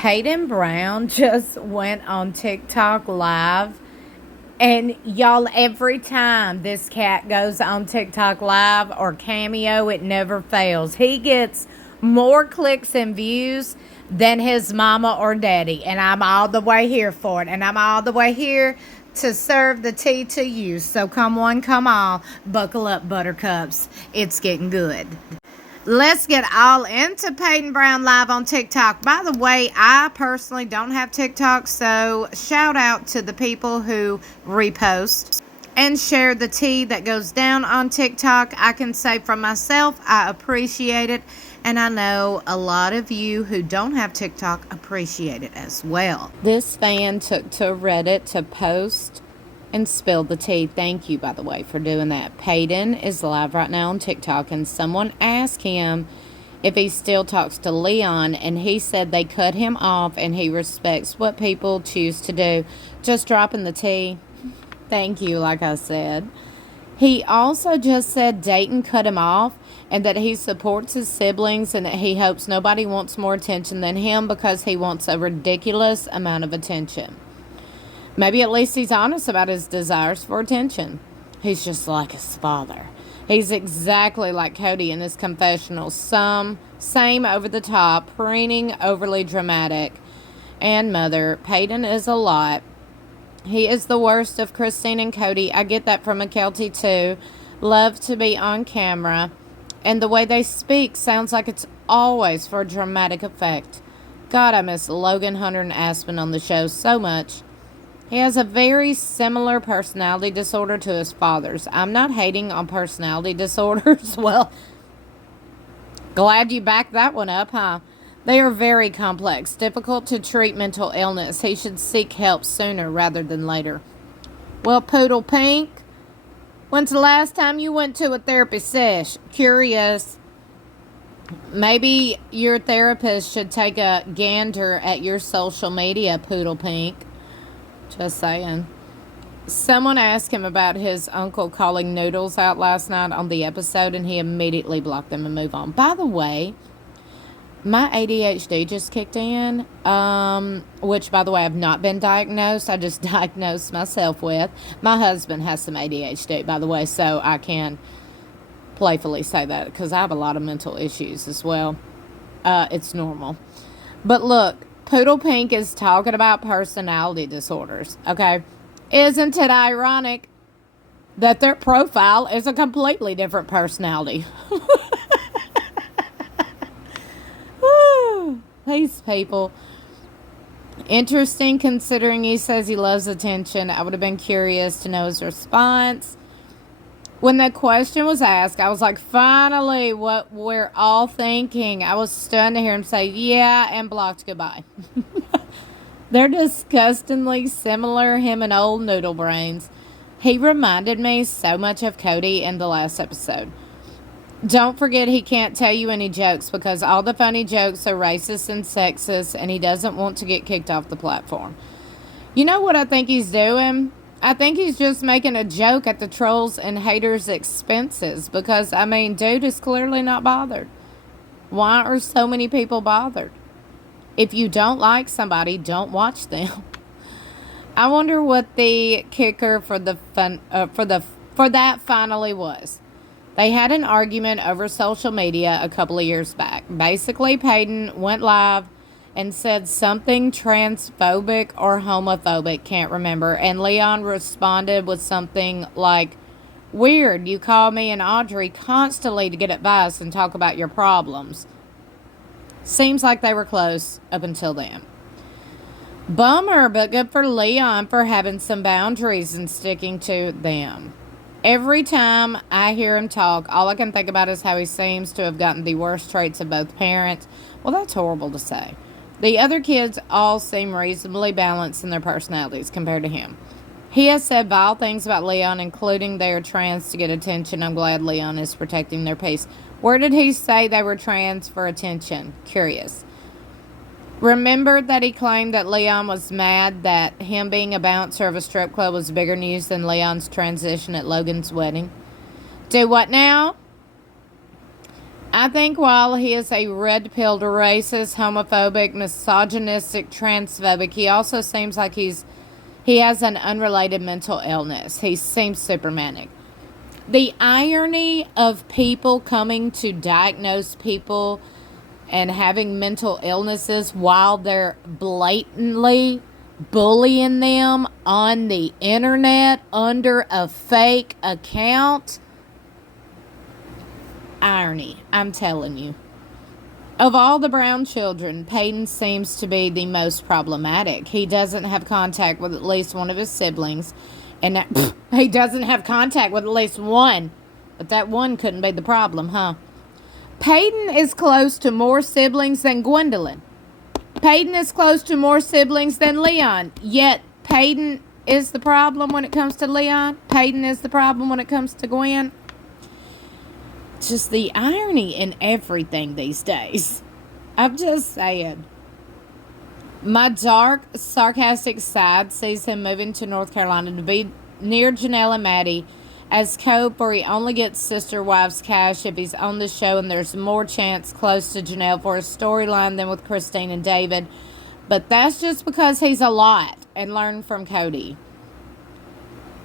Paedon Brown just went on TikTok live. And y'all, every time this cat goes on TikTok live or Cameo, it never fails. He gets more clicks and views than his mama or daddy. And I'm all the way here for it. And I'm all the way here to serve the tea to you. So come on, come all. Buckle up, buttercups. It's getting good. Let's get all into Paedon Brown live on TikTok. By the way, I personally don't have TikTok, so shout out to the people who repost and share the tea that goes down on TikTok. I can say for myself, I appreciate it, and I know a lot of you who don't have TikTok appreciate it as well. This fan took to Reddit to post and spilled the tea. Thank you, by the way, for doing that. Paedon is live right now on TikTok, and someone asked him if he still talks to Leon, and he said they cut him off and he respects what people choose to do. Just dropping the tea. Thank you, like I said. He also just said Dayton cut him off and that he supports his siblings and that he hopes nobody wants more attention than him because he wants a ridiculous amount of attention. Maybe at least he's honest about his desires for attention. He's just like his father. He's exactly like Cody in his confessional. Same over the top, preening, overly dramatic. And mother, Paedon is a lot. He is the worst of Christine and Cody. I get that from McKelty too. Love to be on camera. And the way they speak sounds like it's always for dramatic effect. God, I miss Logan, Hunter, and Aspen on the show so much. He has a very similar personality disorder to his father's. I'm not hating on personality disorders. Well, glad you backed that one up, huh? They are very complex, difficult to treat mental illness. He should seek help sooner rather than later. Well, Poodle Pink, when's the last time you went to a therapy sesh? Curious. Maybe your therapist should take a gander at your social media, Poodle Pink. Just saying. Someone asked him about his uncle calling noodles out last night on the episode, and he immediately blocked them and moved on. By the way, my ADHD just kicked in, which, by the way, I've not been diagnosed. I just diagnosed myself with. My husband has some ADHD, by the way, so I can playfully say that because I have a lot of mental issues as well. It's normal. But look, Poodle Pink is talking about personality disorders, okay? Isn't it ironic that their profile is a completely different personality? Woo! These people. Interesting considering he says he loves attention. I would have been curious to know his response. When that question was asked, I was like, finally, what we're all thinking. I was stunned to hear him say, yeah, and blocked goodbye. They're disgustingly similar, him and old Noodle Brains. He reminded me so much of Cody in the last episode. Don't forget he can't tell you any jokes because all the funny jokes are racist and sexist, and he doesn't want to get kicked off the platform. You know what I think he's doing? I think he's just making a joke at the trolls and haters' expenses because, I mean, dude is clearly not bothered. Why are so many people bothered? If you don't like somebody, don't watch them. I wonder what the kicker for that finally was. They had an argument over social media a couple of years back. Basically, Paedon went live and said something transphobic or homophobic, can't remember. And Leon responded with something like, weird, you call me and Audrey constantly to get advice and talk about your problems. Seems like they were close up until then. Bummer, but good for Leon for having some boundaries and sticking to them. Every time I hear him talk, all I can think about is how he seems to have gotten the worst traits of both parents. Well, that's horrible to say. The other kids all seem reasonably balanced in their personalities compared to him. He has said vile things about Leon, including they are trans to get attention. I'm glad Leon is protecting their peace. Where did he say they were trans for attention? Curious. Remember that he claimed that Leon was mad that him being a bouncer of a strip club was bigger news than Leon's transition at Logan's wedding? Do what now? I think while he is a red-pilled racist, homophobic, misogynistic, transphobic, he also seems like he has an unrelated mental illness. He seems super manic. The irony of people coming to diagnose people and having mental illnesses while they're blatantly bullying them on the internet under a fake account. Irony, I'm telling you. Of all the Brown children, Paedon seems to be the most problematic. He doesn't have contact with at least one of his siblings. And he doesn't have contact with at least one. But that one couldn't be the problem, huh? Paedon is close to more siblings than Gwendolyn. Paedon is close to more siblings than Leon. Yet, Paedon is the problem when it comes to Leon. Paedon is the problem when it comes to Gwen. Just the irony in everything these days. I'm just saying. My dark, sarcastic side sees him moving to North Carolina to be near Janelle and Maddie as cope, where he only gets sister wives cash if he's on the show, and there's more chance close to Janelle for a storyline than with Christine and David. But that's just because he's a lot and learned from Cody.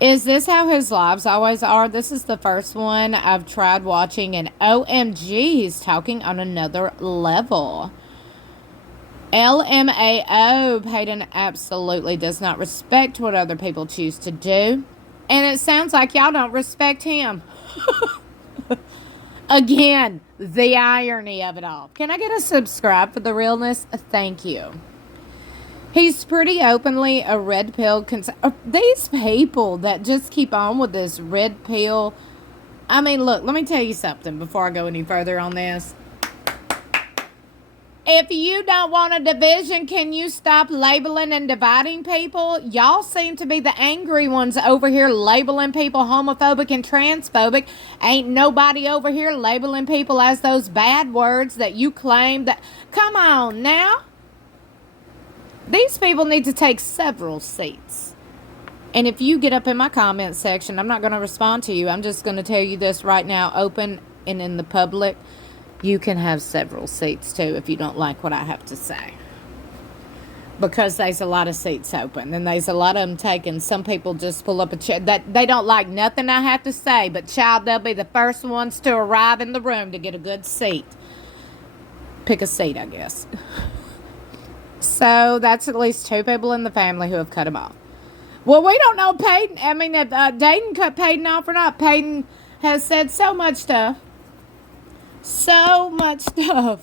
Is this how his lives always are? This is the first one I've tried watching, and OMG, he's talking on another level. LMAO, Paedon absolutely does not respect what other people choose to do. And it sounds like y'all don't respect him. Again, the irony of it all. Can I get a subscribe for the realness? Thank you. He's pretty openly a red pill. These people that just keep on with this red pill. I mean, look, let me tell you something before I go any further on this. If you don't want a division, can you stop labeling and dividing people? Y'all seem to be the angry ones over here labeling people homophobic and transphobic. Ain't nobody over here labeling people as those bad words that you claim that. Come on now. These people need to take several seats. And if you get up in my comment section, I'm not going to respond to you. I'm just going to tell you this right now, open and in the public. You can have several seats too if you don't like what I have to say. Because there's a lot of seats open and there's a lot of them taken. Some people just pull up a chair. That they don't like nothing I have to say, but child, they'll be the first ones to arrive in the room to get a good seat. Pick a seat, I guess. So that's at least 2 people in the family who have cut him off. Well, we don't know Paedon. I mean, if Dayton cut Paedon off or not. Paedon has said so much stuff. So much stuff.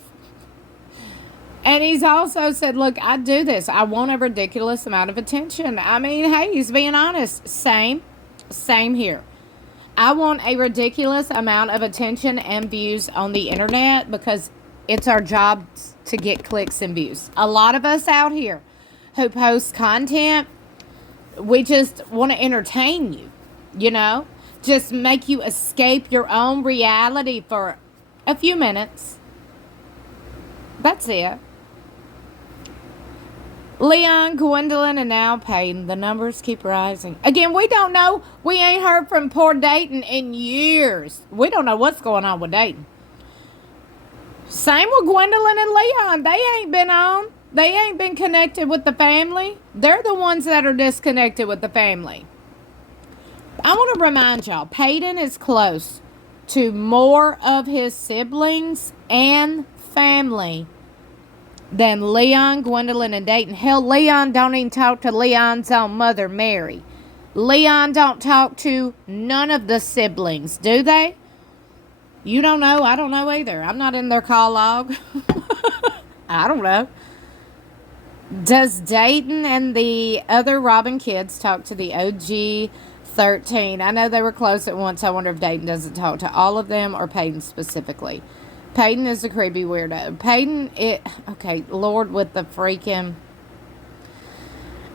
And he's also said, look, I do this. I want a ridiculous amount of attention. I mean, hey, he's being honest. Same here. I want a ridiculous amount of attention and views on the internet because it's our job to get clicks and views. A lot of us out here who post content, we just want to entertain you, you know? Just make you escape your own reality for a few minutes. That's it. Leon, Gwendolyn, and now Paedon. The numbers keep rising. Again, we don't know. We ain't heard from poor Dayton in years. We don't know what's going on with Dayton. Same with Gwendolyn and Leon. They ain't been on. They ain't been connected with the family. They're the ones that are disconnected with the family. I want to remind y'all, Paedon is close to more of his siblings and family than Leon, Gwendolyn, and Dayton. Hell, Leon don't even talk to Leon's own mother, Mary. Leon don't talk to none of the siblings, do they? You don't know. I don't know either. I'm not in their call log. I don't know. Does Dayton and the other Robin kids talk to the OG 13? I know they were close at once. I wonder if Dayton doesn't talk to all of them or Paedon specifically. Paedon is a creepy weirdo. Okay, Lord with the freaking...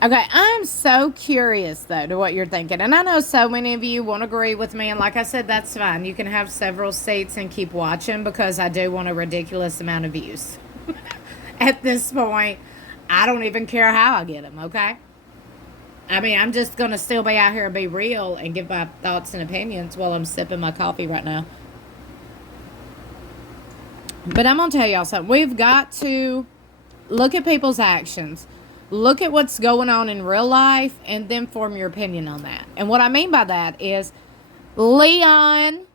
Okay, I'm so curious, though, to what you're thinking. And I know so many of you won't agree with me. And like I said, that's fine. You can have several seats and keep watching because I do want a ridiculous amount of views. At this point, I don't even care how I get them, okay? I mean, I'm just going to still be out here and be real and give my thoughts and opinions while I'm sipping my coffee right now. But I'm going to tell y'all something. We've got to look at people's actions. Look at what's going on in real life and then form your opinion on that. And what I mean by that is Leon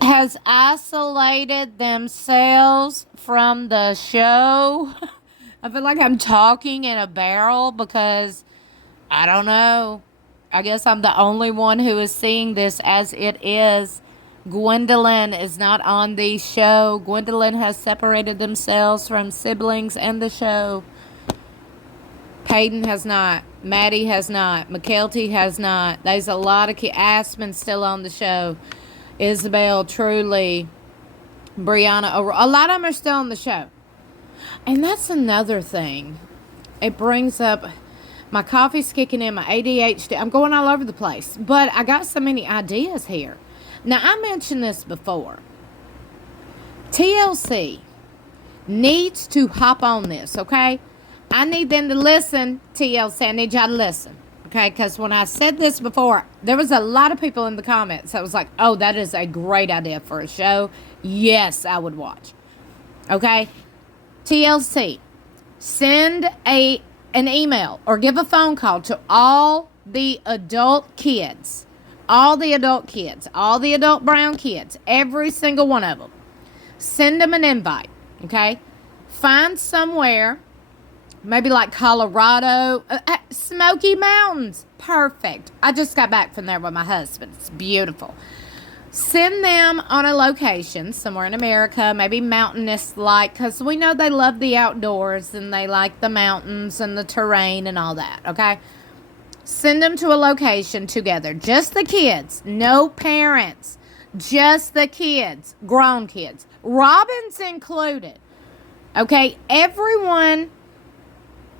has isolated themselves from the show. I feel like I'm talking in a barrel because, I don't know, I guess I'm the only one who is seeing this as it is. Gwendolyn is not on the show. Gwendolyn has separated themselves from siblings and the show. Paedon has not. Maddie has not. McKelty has not. There's a lot of Aspen's still on the show. Isabel, Truly, Brianna, a lot of them are still on the show. And that's another thing. It brings up, my coffee's kicking in, my ADHD. I'm going all over the place. But I got so many ideas here. Now, I mentioned this before. TLC needs to hop on this, okay? I need them to listen, TLC. I need y'all to listen, okay? Because when I said this before, there was a lot of people in the comments that was like, oh, that is a great idea for a show. Yes, I would watch. Okay? TLC, send an email or give a phone call to all the adult kids. All the adult kids. All the adult brown kids. Every single one of them. Send them an invite. Okay? Find somewhere, maybe like Colorado, Smoky Mountains. Perfect. I just got back from there with my husband. It's beautiful. Send them on a location somewhere in America, maybe mountainous-like, because we know they love the outdoors and they like the mountains and the terrain and all that, okay? Send them to a location together. Just the kids. No parents. Just the kids. Grown kids. Robin's included. Okay? Everyone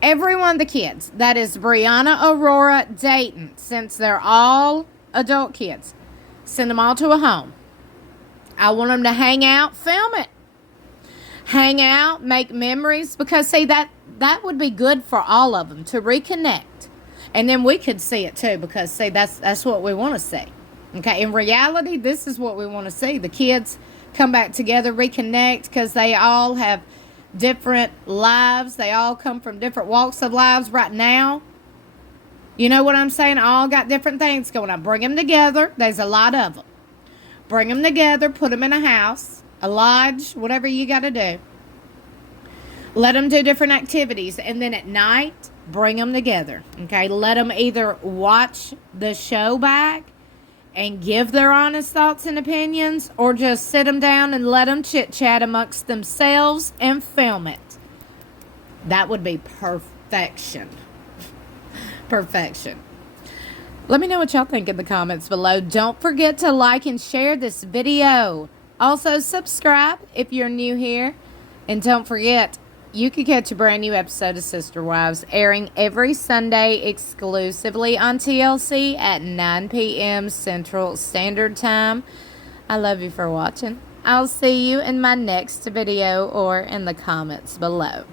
the kids. That is Brianna, Aurora, Dayton. Since they're all adult kids. Send them all to a home. I want them to hang out, film it. Hang out, make memories. Because, see, that would be good for all of them to reconnect. And then we could see it too. Because, see, that's what we want to see. Okay, in reality, this is what we want to see. The kids come back together, reconnect. Because they all have different lives. They all come from different walks of lives right now. You know what I'm saying? All got different things going on. Bring them together. There's a lot of them. Bring them together. Put them in a house, a lodge, whatever you got to do. Let them do different activities. And then at night, bring them together. Okay? Let them either watch the show back and give their honest thoughts and opinions, or just sit them down and let them chit-chat amongst themselves and film it. That would be perfection. Perfection. Let me know what y'all think in the comments below. Don't forget to like and share this video. Also, subscribe if you're new here. And don't forget, you can catch a brand new episode of Sister Wives airing every Sunday exclusively on TLC at 9 p.m. Central Standard Time. I love you for watching. I'll see you in my next video or in the comments below.